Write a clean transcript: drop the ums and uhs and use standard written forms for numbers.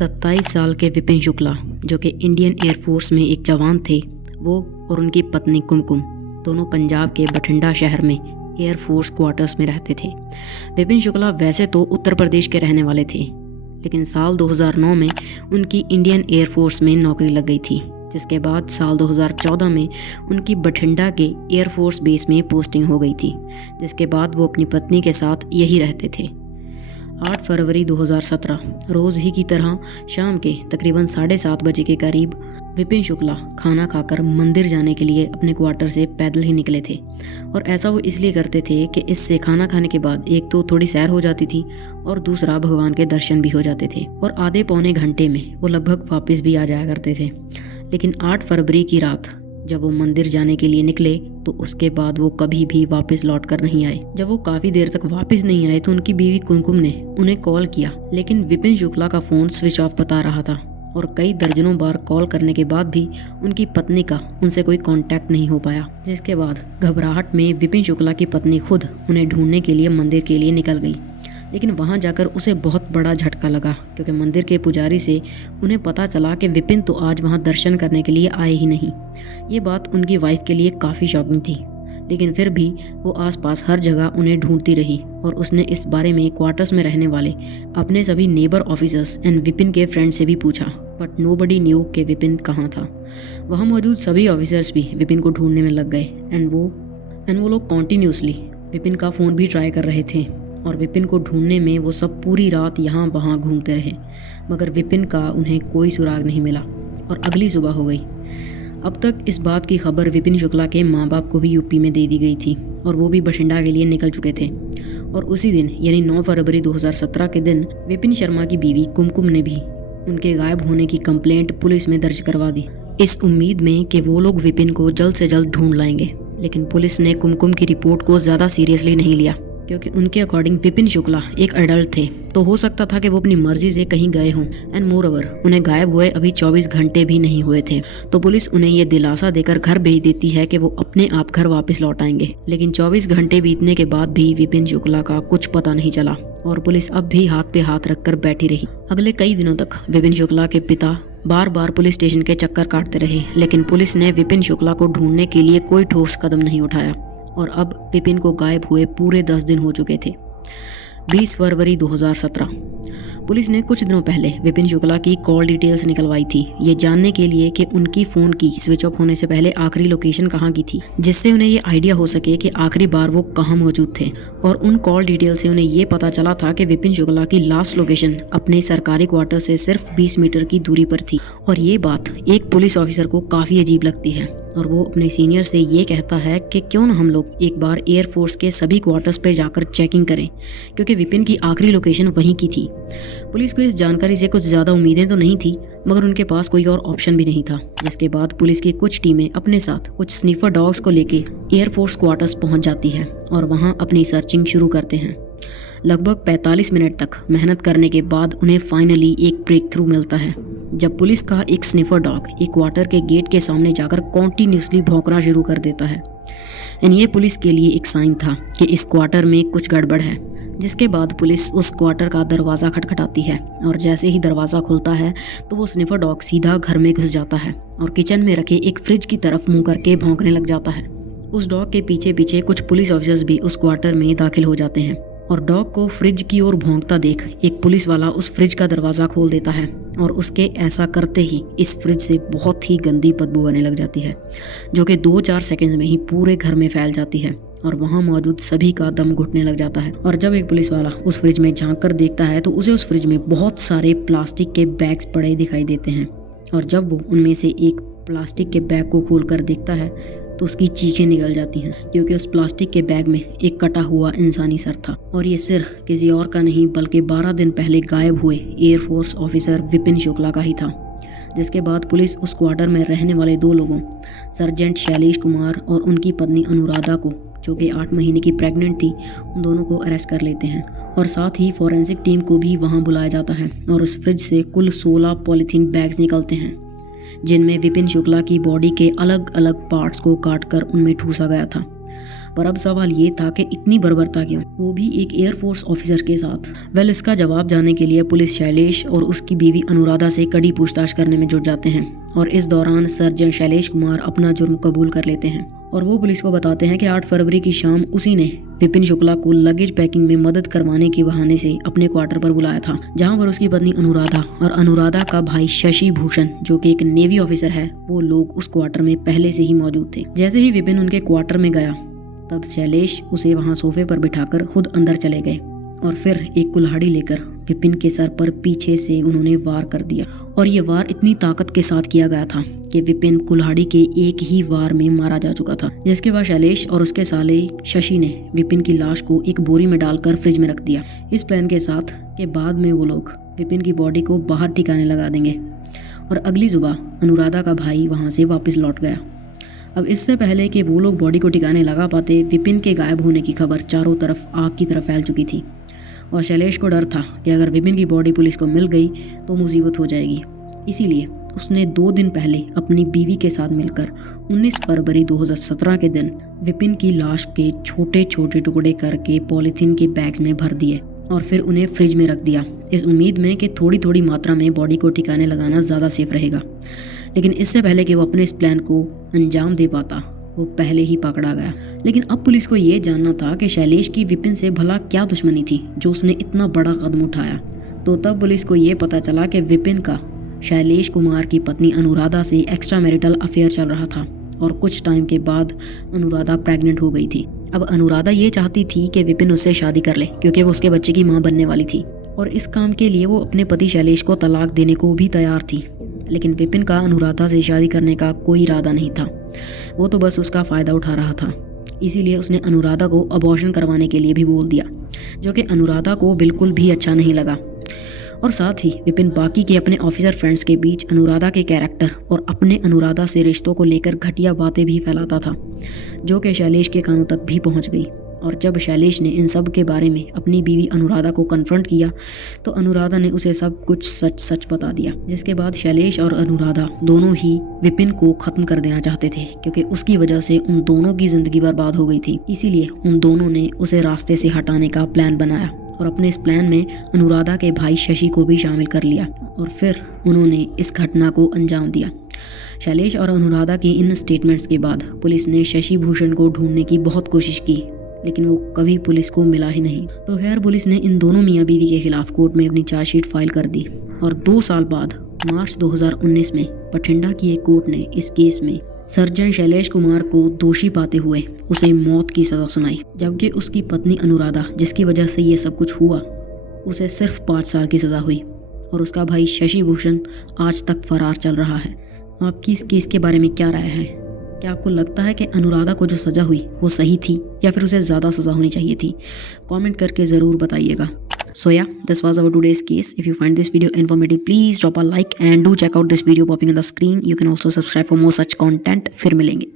27 साल के विपिन शुक्ला, जो कि इंडियन एयरफोर्स में एक जवान थे, वो और उनकी पत्नी कुमकुम दोनों पंजाब के बठिंडा शहर में एयरफोर्स क्वार्टर्स में रहते थे। विपिन शुक्ला वैसे तो उत्तर प्रदेश के रहने वाले थे, लेकिन साल 2009 में उनकी इंडियन एयरफोर्स में नौकरी लग गई थी, जिसके बाद साल 2014 में उनकी बठिंडा के एयरफोर्स बेस में पोस्टिंग हो गई थी, जिसके बाद वो अपनी पत्नी के साथ यही रहते थे। 8 फरवरी 2017 रोज़ ही की तरह शाम के तकरीबन 7:30 बजे के करीब विपिन शुक्ला खाना खाकर मंदिर जाने के लिए अपने क्वार्टर से पैदल ही निकले थे। और ऐसा वो इसलिए करते थे कि इससे खाना खाने के बाद एक तो थोड़ी सैर हो जाती थी और दूसरा भगवान के दर्शन भी हो जाते थे, और आधे पौने घंटे में वो लगभग वापस भी आ जाया करते थे। लेकिन 8 फरवरी की रात जब वो मंदिर जाने के लिए निकले तो उसके बाद वो कभी भी वापस लौट कर नहीं आए। जब वो काफ़ी देर तक वापस नहीं आए तो उनकी बीवी कुमकुम ने उन्हें कॉल किया, लेकिन विपिन शुक्ला का फ़ोन स्विच ऑफ बता रहा था और कई दर्जनों बार कॉल करने के बाद भी उनकी पत्नी का उनसे कोई कांटेक्ट नहीं हो पाया। जिसके बाद घबराहट में विपिन शुक्ला की पत्नी खुद उन्हें ढूंढने के लिए मंदिर के लिए निकल गई। लेकिन वहां जाकर उसे बहुत बड़ा झटका लगा, क्योंकि मंदिर के पुजारी से उन्हें पता चला कि विपिन तो आज वहां दर्शन करने के लिए आए ही नहीं। ये बात उनकी वाइफ के लिए काफ़ी शॉकिंग थी, लेकिन फिर भी वो आसपास हर जगह उन्हें ढूंढती रही और उसने इस बारे में क्वार्टर्स में रहने वाले अपने सभी नेबर ऑफिसर्स एंड विपिन के फ्रेंड से भी पूछा, बट नोबडी न्यू कि विपिन कहाँ था। वहाँ मौजूद सभी ऑफिसर्स भी विपिन को ढूंढने में लग गए एंड वो लोग कॉन्टीन्यूसली विपिन का फ़ोन भी ट्राई कर रहे थे, और विपिन को ढूंढने में वो सब पूरी रात यहाँ वहाँ घूमते रहे, मगर विपिन का उन्हें कोई सुराग नहीं मिला और अगली सुबह हो गई। अब तक इस बात की खबर विपिन शुक्ला के माँ बाप को भी यूपी में दे दी गई थी और वो भी बठिंडा के लिए निकल चुके थे। और उसी दिन यानी 9 फरवरी 2017 के दिन विपिन शर्मा की बीवी कुमकुम ने भी उनके गायब होने की कंप्लेंट पुलिस में दर्ज करवा दी, इस उम्मीद में कि वो लोग विपिन को जल्द से जल्द ढूंढ लाएंगे। लेकिन पुलिस ने कुमकुम की रिपोर्ट को ज़्यादा सीरियसली नहीं लिया, क्योंकि उनके अकॉर्डिंग विपिन शुक्ला एक एडल्ट थे, तो हो सकता था कि वो अपनी मर्जी से कहीं गए हों। एंड मोर ओवर उन्हें गायब हुए अभी 24 घंटे भी नहीं हुए थे, तो पुलिस उन्हें ये दिलासा देकर घर भेज देती है कि वो अपने आप घर वापस लौट आएंगे। लेकिन 24 घंटे बीतने के बाद भी विपिन शुक्ला का कुछ पता नहीं चला और पुलिस अब भी हाथ पे हाथ रखकर बैठी रही। अगले कई दिनों तक विपिन शुक्ला के पिता बार बार पुलिस स्टेशन के चक्कर काटते रहे, लेकिन पुलिस ने विपिन शुक्ला को ढूंढने के लिए कोई ठोस कदम नहीं उठाया। और अब विपिन को गायब हुए पूरे 10 दिन हो चुके थे। 20 फरवरी 2017 पुलिस ने कुछ दिनों पहले विपिन शुक्ला की कॉल डिटेल्स निकलवाई थी, ये जानने के लिए कि उनकी फ़ोन की स्विच ऑफ होने से पहले आखिरी लोकेशन कहाँ की थी, जिससे उन्हें ये आइडिया हो सके कि आखिरी बार वो कहाँ मौजूद थे। और उन कॉल डिटेल से उन्हें ये पता चला था कि विपिन शुक्ला की लास्ट लोकेशन अपने सरकारी क्वार्टर से सिर्फ 20 मीटर की दूरी पर थी। और ये बात एक पुलिस ऑफिसर को काफ़ी अजीब लगती है और वो अपने सीनियर से ये कहता है कि क्यों ना हम लोग एक बार एयरफोर्स के सभी क्वार्टर्स पे जाकर चेकिंग करें, क्योंकि विपिन की आखिरी लोकेशन वहीं की थी। पुलिस को इस जानकारी से कुछ ज़्यादा उम्मीदें तो नहीं थी, मगर उनके पास कोई और ऑप्शन भी नहीं था। जिसके बाद पुलिस की कुछ टीमें अपने साथ कुछ स्नीफर डॉग्स को लेके एयरफोर्स क्वार्टर्स पहुंच जाती है और वहां अपनी सर्चिंग शुरू करते हैं। लगभग 45 मिनट तक मेहनत करने के बाद उन्हें फाइनली एक ब्रेक थ्रू मिलता है, जब पुलिस का एक स्निफर डॉग एक क्वार्टर के गेट के सामने जाकर कॉन्टीन्यूसली भौंकना शुरू कर देता है। एंड ये पुलिस के लिए एक साइन था कि इस क्वार्टर में कुछ गड़बड़ है। जिसके बाद पुलिस उस क्वार्टर का दरवाज़ा खटखटाती है और जैसे ही दरवाज़ा खुलता है तो वो स्निफर डॉग सीधा घर में घुस जाता है और किचन में रखे एक फ्रिज की तरफ मुंह करके भौंकने लग जाता है। उस डॉग के पीछे पीछे कुछ पुलिस ऑफिसर्स भी उस क्वार्टर में दाखिल हो जाते हैं और डॉग को फ्रिज की ओर भौंकता देख एक पुलिस वाला उस फ्रिज का दरवाज़ा खोल देता है और उसके ऐसा करते ही इस फ्रिज से बहुत ही गंदी बदबू आने लग जाती है, जो कि 2-4 सेकंड्स में ही पूरे घर में फैल जाती है और वहाँ मौजूद सभी का दम घुटने लग जाता है। और जब एक पुलिस वाला उस फ्रिज में झांक कर देखता है तो उसे उस फ्रिज में बहुत सारे प्लास्टिक के बैग्स पड़े दिखाई देते हैं, और जब वो उनमें से एक प्लास्टिक के बैग को खोल कर देखता है तो उसकी चीखें निकल जाती हैं, क्योंकि उस प्लास्टिक के बैग में एक कटा हुआ इंसानी सर था और ये सिर किसी और का नहीं बल्कि 12 दिन पहले गायब हुए एयरफोर्स ऑफिसर विपिन शुक्ला का ही था। जिसके बाद पुलिस उस क्वार्टर में रहने वाले 2 लोगों सर्जेंट शैलेश कुमार और उनकी पत्नी अनुराधा को, जो कि 8 महीने की प्रेग्नेंट थी, उन दोनों को अरेस्ट कर लेते हैं और साथ ही फॉरेंसिक टीम को भी वहां बुलाया जाता है और उस फ्रिज से कुल 16 पॉलीथीन बैग्स निकलते हैं, जिनमें विपिन शुक्ला की बॉडी के अलग अलग पार्ट्स को काटकर उनमें ठूसा गया था। पर अब सवाल ये था कि इतनी बर्बरता क्यों, वो भी एक एयरफोर्स ऑफिसर के साथ। वेल, इसका जवाब जानने के लिए पुलिस शैलेश और उसकी बीवी अनुराधा से कड़ी पूछताछ करने में जुट जाते हैं और इस दौरान सर्जन शैलेश कुमार अपना जुर्म कबूल कर लेते हैं और वो पुलिस को बताते हैं कि 8 फरवरी की शाम उसी ने विपिन शुक्ला को लगेज पैकिंग में मदद करवाने के बहाने से अपने क्वार्टर पर बुलाया था, जहां पर उसकी पत्नी अनुराधा और अनुराधा का भाई शशि भूषण जो कि एक नेवी ऑफिसर है, वो लोग उस क्वार्टर में पहले से ही मौजूद थे। जैसे ही विपिन उनके क्वार्टर में गया तब शैलेश उसे वहां सोफे पर बिठाकर खुद अंदर चले गए और फिर एक कुल्हाड़ी लेकर विपिन के सर पर पीछे से उन्होंने वार कर दिया और ये वार इतनी ताकत के साथ किया गया था कि विपिन कुल्हाड़ी के एक ही वार में मारा जा चुका था। जिसके बाद शैलेश और उसके साले शशि ने विपिन की लाश को एक बोरी में डालकर फ्रिज में रख दिया, इस प्लान के साथ कि बाद में वो लोग विपिन की बॉडी को बाहर ठिकाने लगा देंगे। और अगली सुबह अनुराधा का भाई वहाँ से वापस लौट गया। अब इससे पहले कि वो लोग बॉडी को ठिकाने लगा पाते, विपिन के गायब होने की खबर चारों तरफ आग की तरफ फैल चुकी थी और शैलेश को डर था कि अगर विपिन की बॉडी पुलिस को मिल गई तो मुसीबत हो जाएगी। इसीलिए उसने 2 दिन पहले अपनी बीवी के साथ मिलकर 19 फरवरी 2017 के दिन विपिन की लाश के छोटे छोटे टुकड़े करके पॉलीथीन के बैग्स में भर दिए और फिर उन्हें फ्रिज में रख दिया, इस उम्मीद में कि थोड़ी थोड़ी मात्रा में बॉडी को ठिकाने लगाना ज़्यादा सेफ रहेगा। लेकिन इससे पहले कि वो अपने इस प्लान को अंजाम दे पाता, वो पहले ही पकड़ा गया। लेकिन अब पुलिस को ये जानना था कि शैलेश की विपिन से भला क्या दुश्मनी थी जो उसने इतना बड़ा कदम उठाया। तो तब पुलिस को ये पता चला कि विपिन का शैलेश कुमार की पत्नी अनुराधा से एक्स्ट्रा मैरिटल अफेयर चल रहा था और कुछ टाइम के बाद अनुराधा प्रेग्नेंट हो गई थी। अब अनुराधा ये चाहती थी कि विपिन उससे शादी कर ले क्योंकि वो उसके बच्चे की माँ बनने वाली थी और इस काम के लिए वो अपने पति शैलेश को तलाक देने को भी तैयार थी। लेकिन विपिन का अनुराधा से शादी करने का कोई इरादा नहीं था, वो तो बस उसका फ़ायदा उठा रहा था। इसीलिए उसने अनुराधा को अबॉर्शन करवाने के लिए भी बोल दिया, जो कि अनुराधा को बिल्कुल भी अच्छा नहीं लगा। और साथ ही विपिन बाकी के अपने ऑफिसर फ्रेंड्स के बीच अनुराधा के कैरेक्टर और अपने अनुराधा से रिश्तों को लेकर घटिया बातें भी फैलाता था, जो कि शैलेश के कानों तक भी पहुंच गई। और जब शैलेश ने इन सब के बारे में अपनी बीवी अनुराधा को कन्फ्रंट किया तो अनुराधा ने उसे सब कुछ सच सच बता दिया, जिसके बाद शैलेश और अनुराधा दोनों ही विपिन को ख़त्म कर देना चाहते थे क्योंकि उसकी वजह से उन दोनों की ज़िंदगी बर्बाद हो गई थी। इसीलिए उन दोनों ने उसे रास्ते से हटाने का प्लान बनाया और अपने इस प्लान में अनुराधा के भाई शशि को भी शामिल कर लिया और फिर उन्होंने इस घटना को अंजाम दिया। शैलेश और अनुराधा की इन स्टेटमेंट्स के बाद पुलिस ने शशि भूषण को ढूंढने की बहुत कोशिश की, लेकिन वो कभी पुलिस को मिला ही नहीं। तो खैर पुलिस ने इन दोनों मियाँ बीवी के खिलाफ कोर्ट में अपनी चार्जशीट फाइल कर दी और 2 साल बाद मार्च 2019 में बठिंडा की एक कोर्ट ने इस केस में सर्जन शैलेश कुमार को दोषी पाते हुए उसे मौत की सज़ा सुनाई, जबकि उसकी पत्नी अनुराधा, जिसकी वजह से ये सब कुछ हुआ, उसे सिर्फ 5 साल की सज़ा हुई और उसका भाई शशि भूषण आज तक फरार चल रहा है। आपकी इस केस के बारे में क्या राय है? क्या आपको लगता है कि अनुराधा को जो सज़ा हुई वो सही थी या फिर उसे ज़्यादा सज़ा होनी चाहिए थी? कमेंट करके ज़रूर बताइएगा। So yeah, this was our today's case. If you find this video informative, please drop a like and do check out this video popping on the screen. You can also subscribe for more such content. फिर मिलेंगे।